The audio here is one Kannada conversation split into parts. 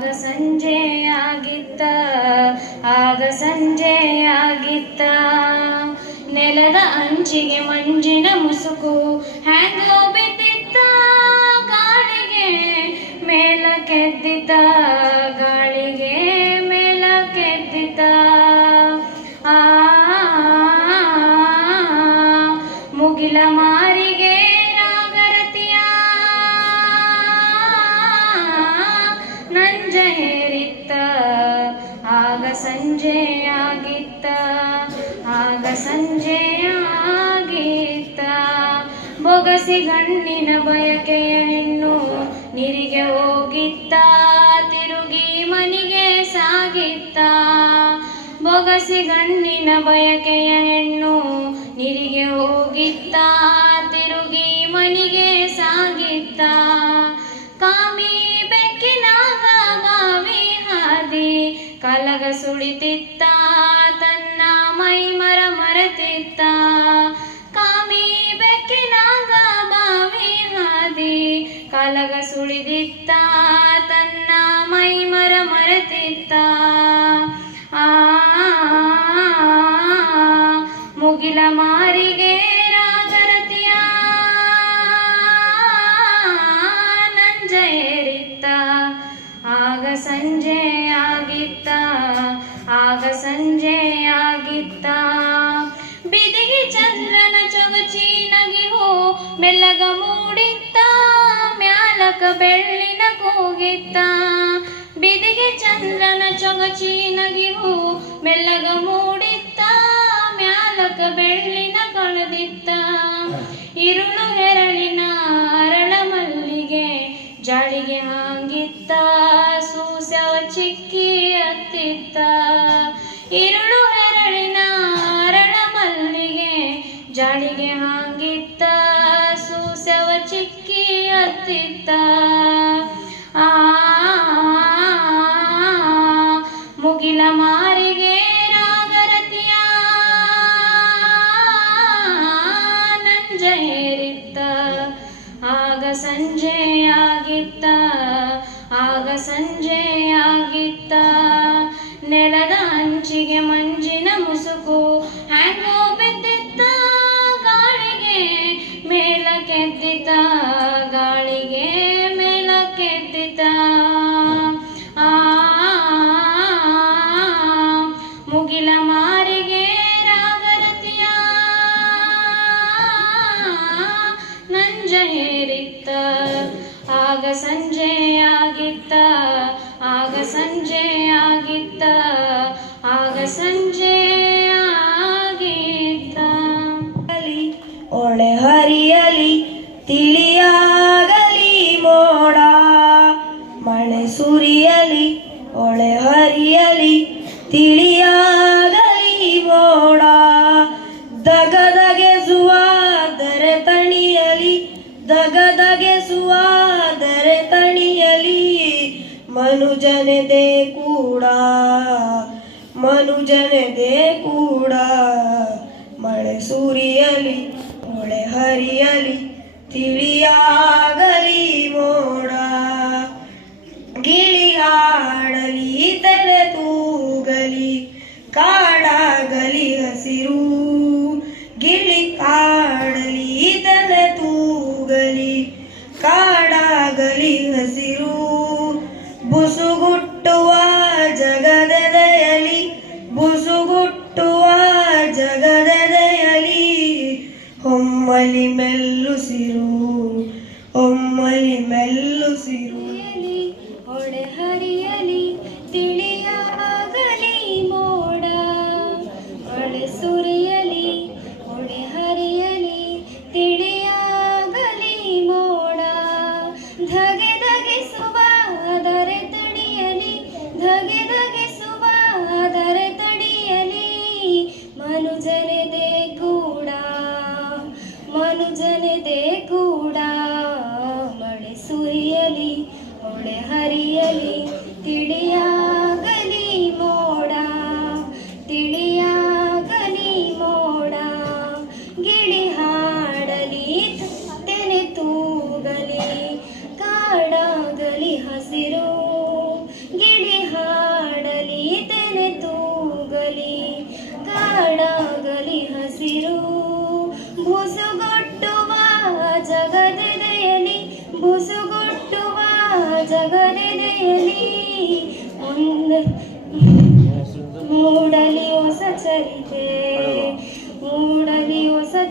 ಆಗ ಸಂಜೆಯಾಗಿತ್ತ ಆಗ ಸಂಜೆಯಾಗಿತ್ತ ನೆಲದ ಅಂಚಿಗೆ ಮಂಜಿನ ಮುಸುಕು ಹ್ಯಾಂಗೋ ಬಿದ್ದಿತ್ತ ಮೇಲ ಮೇಲಕ್ಕೆದ್ದಿತ ಗಾಳಿಗೆ ಮೇಲಕ್ಕೆದ್ದಿತ ಆ ಮುಗಿಲ ಮಾರಿಗೆ ಸಂಜೆಯಾಗಿತ್ತ, ಆಗ ಸಂಜೆಯಾಗಿತ್ತ. ಬೊಗಸಿ ಗಣ್ಣಿನ ಬಯಕೆಯ ಹೆಣ್ಣು ನಿರಿಗೆ ಹೋಗಿತ್ತ, ತಿರುಗಿ ಮನಿಗೆ ಸಾಗಿತ್ತ. ಬೊಗಸಿ ಗಣ್ಣಿನ ಬಯಕೆಯ ಹೆಣ್ಣು ನಿರಿಗೆ ಹೋಗಿತ್ತ, ತಿರುಗಿ ಮನಿಗೆ ಸಾಗಿತ್ತ. ಕಾಮಿ ಕಲಗ ಸುಳಿತಿತ್ತ, ತನ್ನ ಮೈ ಮರ ಮರೆತಿತ್ತ. ಕಾಮಿ ಬೆಕ್ಕಿನಾಗ ಬಾವಿ ಹಾದಿ, ಕಲಗ ಸುಳಿದಿತ್ತ, ತನ್ನ ಮೈ ಮರ ಮರೆತಿತ್ತ. ಮೆಲ್ಲಗ ಮೂಡಿತ್ತ, ಮ್ಯಾಲಕ ಬೆಳ್ಳಿನ ಕೂಗಿತ್ತ. ಬಿದಿಗೆ ಚಂದ್ರನ ಚೊಗಚಿ ನಗಿವು ಮೆಲ್ಲಗ ಮೂಡಿತ್ತ, ಮ್ಯಾಲಕ ಬೆಳ್ಳಿನ ಕಳೆದಿತ್ತ. ಇರುಳು ಹೆರಳಿನ ಅರಳ ಮಲ್ಲಿಗೆ, ಜಾಳಿಗೆ ಹಾಂಗಿತ್ತ ಸೂಸ್ಯಾವ ಚಿಕ್ಕಿ ಅತ್ತಿತ್ತ. ಇರುಳು ಹತ್ತಿತ್ತ ಆ ಮುಗಿಲ ಮಾರಿಗೆ ನಾಗರತಿಯ ನಂಜ ಹೇರಿತ್ತ ಆಗ ಸಂಜೆಯಾಗಿತ್ತ ಆಗ ಸಂಜೆಯಾಗಿತ್ತ ನೆಲದ ಅಂಚಿಗೆ ಮಂಜಿನ ಮುಸುಕು ಹ್ಯಾಂಗೋ ಆಗ ಸಂಜೆಯಾಗಿತ್ತ ಆಗ ಸಂಜೆಯಾಗಿತ್ತ ಆಗ ಸಂಜೆಯಾಗಿತ್ತ. ಒಳೆ ಹರಿಯಲಿ ತಿಳಿಯಾಗಲಿ ಮೋಡ. ಮಳೆ ಸುರಿಯಲಿ ಒಳೆ ಹರಿಯಲಿ ತಿಳಿಯಾಗಲಿ Janede, ಒಮ್ಮಲಿ ಮೆಲ್ಲುಸಿರು ಒಮ್ಮಲಿ ಮೆಲ್ಲುಸಿರು ಹೊಡೆ ಹರಿಯಲಿ, ತಿಳಿಯ ಆಗಲಿ ಮೋಡ. ಹೊಳೆ ಸುರಿಯಲಿ ಹೊಡೆ ಹರಿಯಲಿ, ತಿಳಿಯ ಆಗಲಿ ಮೋಡ. ಧಗೆ ಧಗೆ ದರೆ ತಡಿಯಲಿ ಧಗೆ ಧಗೆ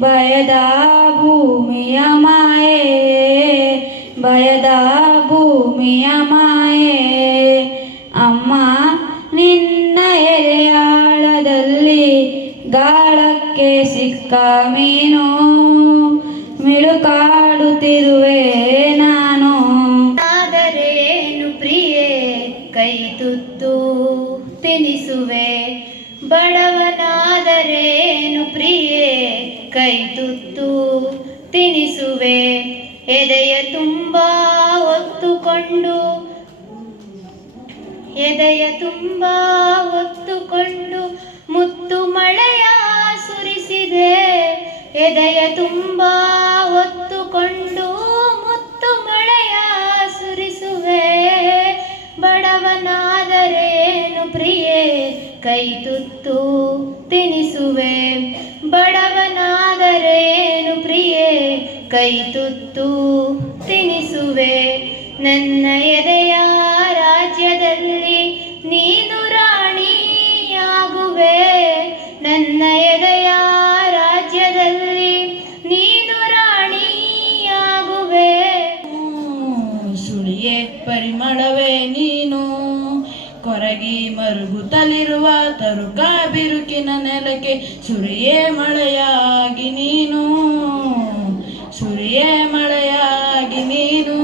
ಭಯದ ಭೂಮಿಯ ಮಾಯೆ ಭಯದ ಭೂಮಿಯ ಮಾಯೆ. ಅಮ್ಮ ನಿನ್ನ ಎರೆಯಾಳದಲ್ಲಿ ಗಾಳಕ್ಕೆ ಸಿಕ್ಕ ಮೀನು ಮಿಳುಕಾಡುತ್ತಿರುವೆ ತುಂಬ ಹೊತ್ತುಕೊಂಡು ಮುತ್ತು ಮಳೆಯ ಸುರಿಸುವೆ. ಬಡವನಾದರೇನು ಪ್ರಿಯೆ? ಕೈ ತುತ್ತು ತಿನಿಸುವೆ. ಬಡವನಾದರೇನು ಪ್ರಿಯೆ? ಕೈ ತುತ್ತು ತಿನಿಸುವೆ. ನನ್ನ ಸುರಿಯೇ ಮಳೆಯಾಗಿ ನೀನು, ಸುರಿಯೇ ಮಳೆಯಾಗಿ ನೀನು.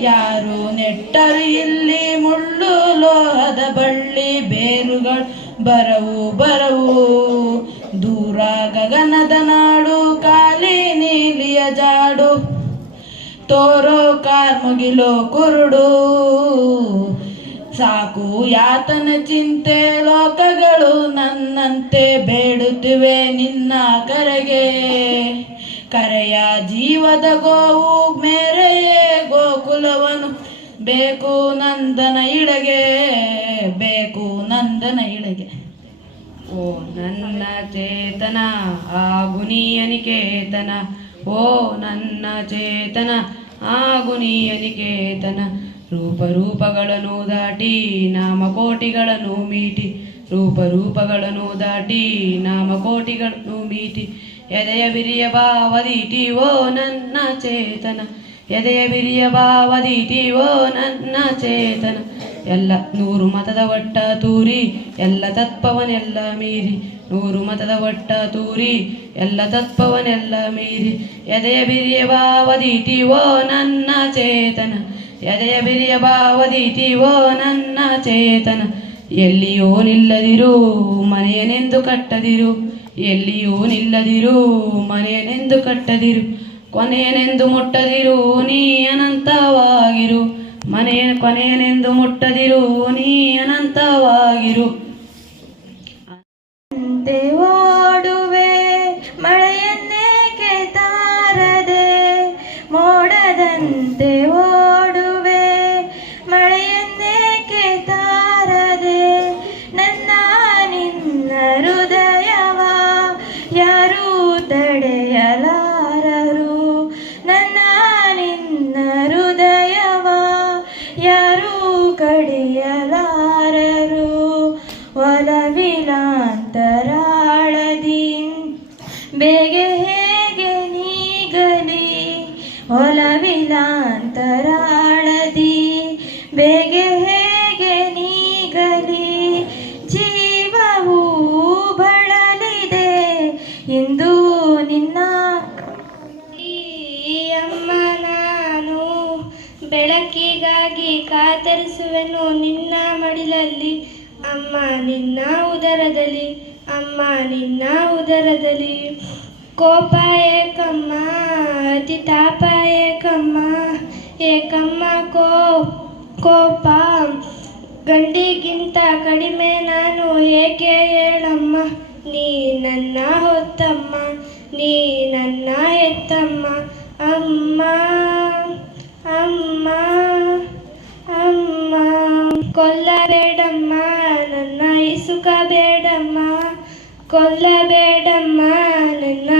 ಯಾರು ನೆಟ್ಟರು ಇಲ್ಲಿ ಮುಳ್ಳು ಲೋಹದ ಬಳ್ಳಿ ಬೇರುಗಳು ಬರವು ಬರವು. ದೂರ ಗಗನದ ನಾಡು ಕಾಲಿ ನೀಲಿಯ ಜಾಡು. ತೋರೋ ಕಾರ್ಮುಗಿಲೋ ಕುರುಡು. ಸಾಕು ಯಾತನ ಚಿಂತೆ ಲೋಕಗಳು ನನ್ನಂತೆ ಬೇಡುತ್ತಿವೆ ನಿನ್ನ ಕರೆಗೆ. ಕರೆಯ ಜೀವದ ಗೋವು ಮೇರೆಯೇ ಗೋಕುಲವನು. ಬೇಕು ನಂದನ ಇಳಗೆ ಬೇಕು ನಂದನ ಇಳಗೆ ಓ ನನ್ನ ಚೇತನ, ಆ ನೀ ಓ ನನ್ನ ಚೇತನ, ಆ ಗುನಿಯನಿಕೇತನ ರೂಪ ರೂಪಗಳನ್ನು ದಾಟಿ, ನಾಮಕೋಟಿಗಳನ್ನು ಮೀಟಿ ರೂಪಗಳನ್ನು ದಾಟಿ ನಾಮಕೋಟಿಗಳನ್ನು ಮೀಟಿ, ಎದೆಯ ಬಿರಿಯ ಭಾವದೀಟಿ ಓ ನನ್ನ ಚೇತನ, ಎದೆಯ ಬಿರಿಯ ಭಾವದೀಟಿ ಓ ನನ್ನ ಚೇತನ. ಎಲ್ಲ ನೂರು ಮತದ ಒಟ್ಟ ತೂರಿ, ಎಲ್ಲ ತತ್ಪವನೆಲ್ಲ ಮೀರಿ. ನೂರು ಮತದ ಒಟ್ಟ ತೂರಿ, ಎಲ್ಲ ತತ್ಪವನೆಲ್ಲ ಮೀರಿ. ಎದೆಯ ಬಿರಿಯ ಭಾವದೀಟಿ ಓ ನನ್ನ ಚೇತನ, ಎದೆಯ ಬಿರಿಯ ಭಾವದೀಟಿ ಓ ನನ್ನ ಚೇತನ. ಎಲ್ಲಿಯೋ ನಿಲ್ಲದಿರು, ಮನೆಯನೆಂದು ಕಟ್ಟದಿರು. ಎಲ್ಲಿಯೂ ನಿಲ್ಲದಿರು, ಮನೆಯನೆಂದು ಕಟ್ಟದಿರು. ಕೊನೆಯನೆಂದು ಮುಟ್ಟದಿರು, ನೀ ಅನಂತವಾಗಿರು. ಮನೆಯ ಕೊನೆಯನೆಂದು ಮುಟ್ಟದಿರು, ನೀ ಅನಂತವಾಗಿರು. அடிய ಕಾತರಿಸುವೆನು ನಿನ್ನ ಮಡಿಲಲ್ಲಿ. ಅಮ್ಮ, ನಿನ್ನ ಉದರದಲ್ಲಿ. ಅಮ್ಮ, ನಿನ್ನ ಉದರದಲ್ಲಿ. ಕೋಪ ಏಕಮ್ಮ, ಅತಿ ತಾಪ ಏಕಮ್ಮ. ಏಕಮ್ಮ, ಕೋ, ಕೋಪ. ಗಂಡಿಗಿಂತ ಕಡಿಮೆ ನಾನು ಏಕೆ ಹೇಳಮ್ಮ? ನೀ ನನ್ನ ಹೊತ್ತಮ್ಮ, ನೀ ನನ್ನ ಹೆತ್ತಮ್ಮ. ಅಮ್ಮ ಅಮ್ಮ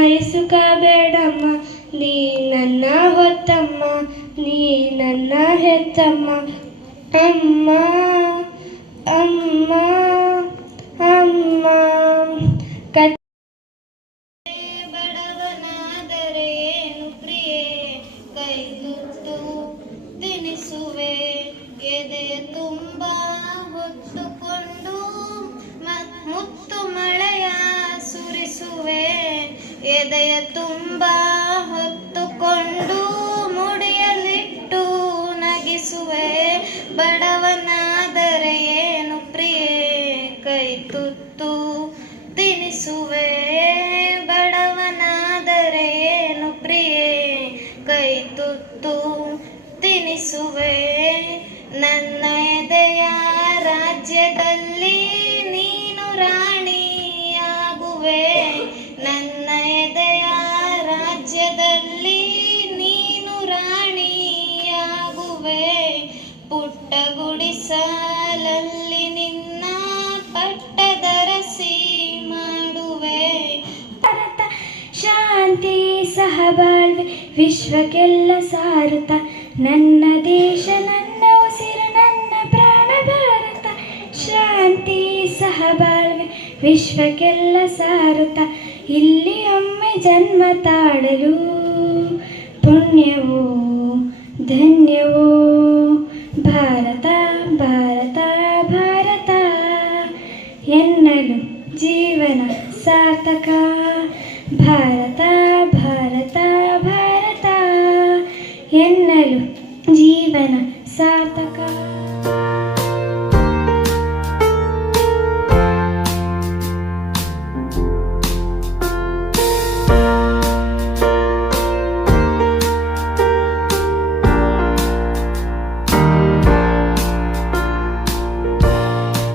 ಇಸುಕ ಬೇಡಮ್ಮ ನೀ ನನ್ನ ಹೊತ್ತಮ್ಮ ನೀ ನನ್ನ ಹೆತ್ತಮ್ಮ ಅಮ್ಮ ಅಮ್ಮ ಅಮ್ಮ ಎದೆಯ ತುಂಬ ಹೊತ್ತುಕೊಂಡು ಮುಡಿಯಲಿಟ್ಟು ನಗಿಸುವೆ. ಬಡವನಾದರೆ ವಿಶ್ವಕ್ಕೆಲ್ಲ ಸಾರುತ್ತ. ನನ್ನ ದೇಶ, ನನ್ನ ಉಸಿರು, ನನ್ನ ಪ್ರಾಣ ಭಾರತ ಶಾಂತಿ, ಸಹಬಾಳ್ವೆ, ವಿಶ್ವಕ್ಕೆಲ್ಲ ಸಾರುತ್ತ. ಇಲ್ಲಿ ಒಮ್ಮೆ ಜನ್ಮ ತಾಳಲು ಪುಣ್ಯವೋ, ಧನ್ಯವೋ? ಭಾರತ ಭಾರತ ಭಾರತ. ಎನ್ನಲು ಜೀವನ ಸಾರ್ಥಕ. ಭಾರತ ಭಾರತ. ಎನ್ನಲು ಜೀವನ ಸಾರ್ಥಕ.